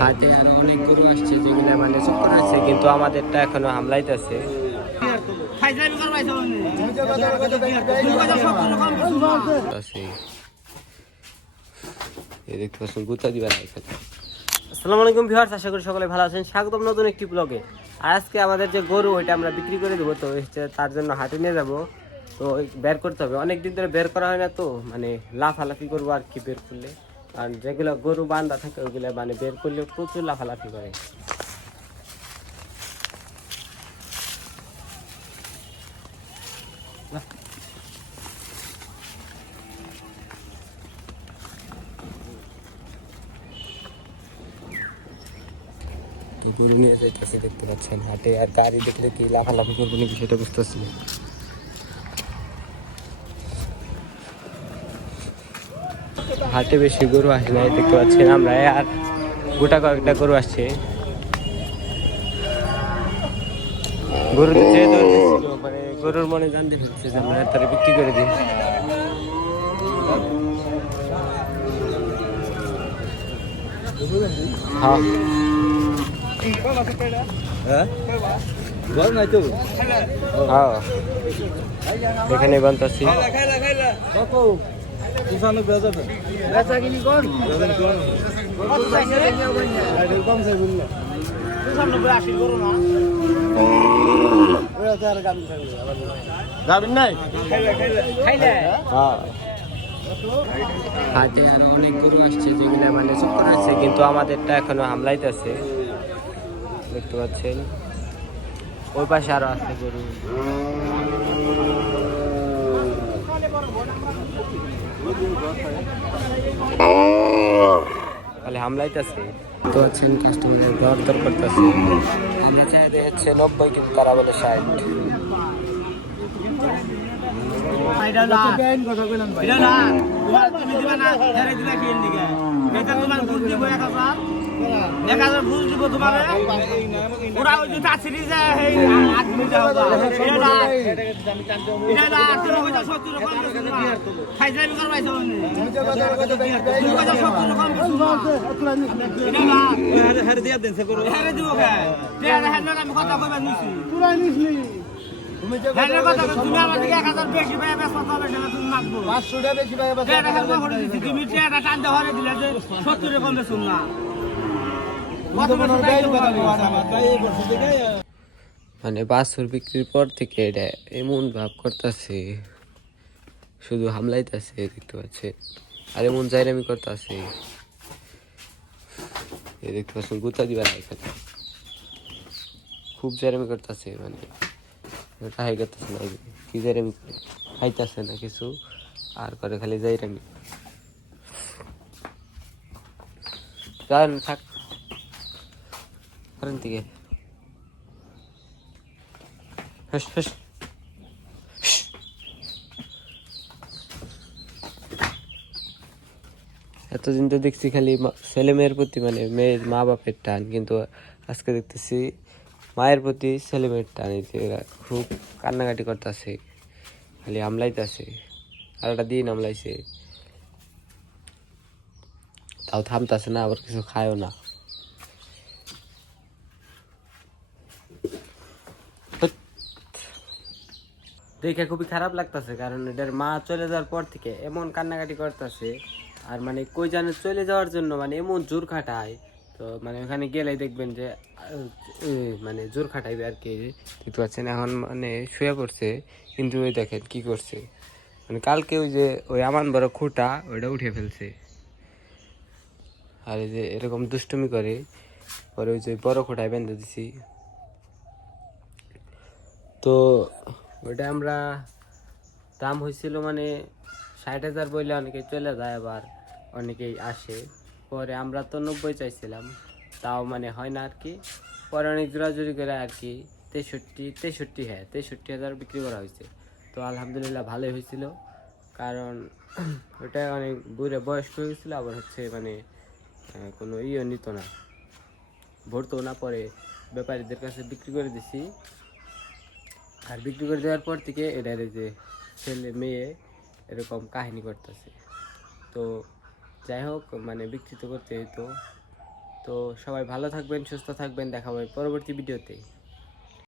হাতে আর অনেক গরু আসছে যেগুলো মানে চক্কর আছে, কিন্তু আমাদেরটা এখনো হামলাইতেছে। দেখতে পাচ্ছেন গুতা দিবা না এখানে। আসসালামু আলাইকুম ভিউয়ার্স, আশা করি সকলে ভালো আছেন। স্বাগতম নতুন একটি ব্লগে। আর আজকে আমাদের যে গরু ওইটা আমরা বিক্রি করে দেবো, তো তার জন্য হাটে নিয়ে যাবো। তো বের করতে হবে, অনেকদিন ধরে বের করা হয় না, তো মানে লাফালাফি করবো আর কি বের করলে। আর যেগুলো গরু বান্ধা থাকে ওইগুলো মানে বের করলে প্রচুর লাফালাফি করে। গরু নিয়ে যাইতেছে দেখতে পাচ্ছেন হাটে, আর গাড়ি দেখলে কি লাফালাফি করবো নাকি সেটা বুঝতেছি না। হাটে বেশি গরু আসে না, দেখতে পাচ্ছেন আমরা আর গোটা কয়েকটা গরু আসছে। গরু যে ধরতেছিল মানে গরুর মনে জানতে ফেলছে যে আমরা তারা বিক্রি করে দিই। এখানে বানতাছি। হাটে আর অনেক গরু আসছে যেগুলো মানে চক্কর আছে, কিন্তু আমাদেরটা এখনো হামলাইতেছে দেখতে পাচ্ছেন। ওই পাশে আরো আছে গরু। খালি হামলাইতেছে তো আছেন, কাস্টমারের দর করতেছে। আমরা চাই হচ্ছে 90, কিন্তু তারা বলে 60। মানে বাছুর বিক্রির পর থেকে এটা এমন ভাব করতেছে, শুধু হামলাইতেছে দেখতে পাচ্ছে, আর এমন জাইরামি করতেছে দেখতে পাচ্ছেন। গুতা দিবা না এখানে, খুব জাইরামি করতেছে, মানে তাহাই করতেছে না কি জাইরামি করে, খাইতেছে না কিছু আর করে খালি জাইরামি। যান থাক করেন থেকে এতদিন তো দেখছি খালি ছেলে মেয়ের প্রতি মানে মেয়ের মা বাপের টান, কিন্তু আজকে দেখতেছি মায়ের প্রতি ছেলে মেয়ের টান। এরা খুব কান্নাকাটি করতেছে, খালি আমলাইতেছে। আর একটা দিন আমলাইছে, তাও থামতেছে না, আবার কিছু খায়ও না। দেখে খুবই খারাপ লাগতেছে, কারণ এটার মা চলে যাওয়ার পর থেকে এমন কান্নাকাটি করতেছে। আর মানে কই জানে চলে যাওয়ার জন্য মানে এমন জোর খাটায়, তো মানে ওখানে গেলেই দেখবেন যে মানে জোর খাটাইবে আর কি। দেখতে পাচ্ছেন এখন মানে শুয়ে পড়ছে, কিন্তু ওই দেখেন কি করছে, মানে কালকে ওই যে ওই আমান বড় খুঁটা ওইটা উঠে ফেলছে। আর এই যে এরকম দুষ্টুমি করে, পরে ওই যে বড় খুঁটায় বেঁধে দিছি। তো ওইটা আমরা দাম হয়েছিল মানে 60,000 বললে অনেকেই চলে যায়, আবার অনেকেই আসে। পরে আমরা তো 90 চাইছিলাম, তাও মানে হয় না আর কি। পরে অনেক জোরাজুরি করে আর কি 63,000 বিক্রি করা হয়েছে। তো আলহামদুলিল্লাহ ভালোই হয়েছিল, কারণ ওটা অনেক বুড়ে বয়স্ক হয়ে গেছিলো, আবার হচ্ছে মানে কোনো নিত না, ভরতো না। পরে ব্যাপারীদের কাছে বিক্রি করে দিছি। আর বিক্রি করে দেওয়ার পর থেকে এটার যে ছেলে মেয়ে এরকম কাহিনী করতেছে। তো যাই হোক, মানে বিক্রি তো করতে হইতো, তো সবাই ভালো থাকবেন, সুস্থ থাকবেন, দেখা হবে পরবর্তী ভিডিওতে।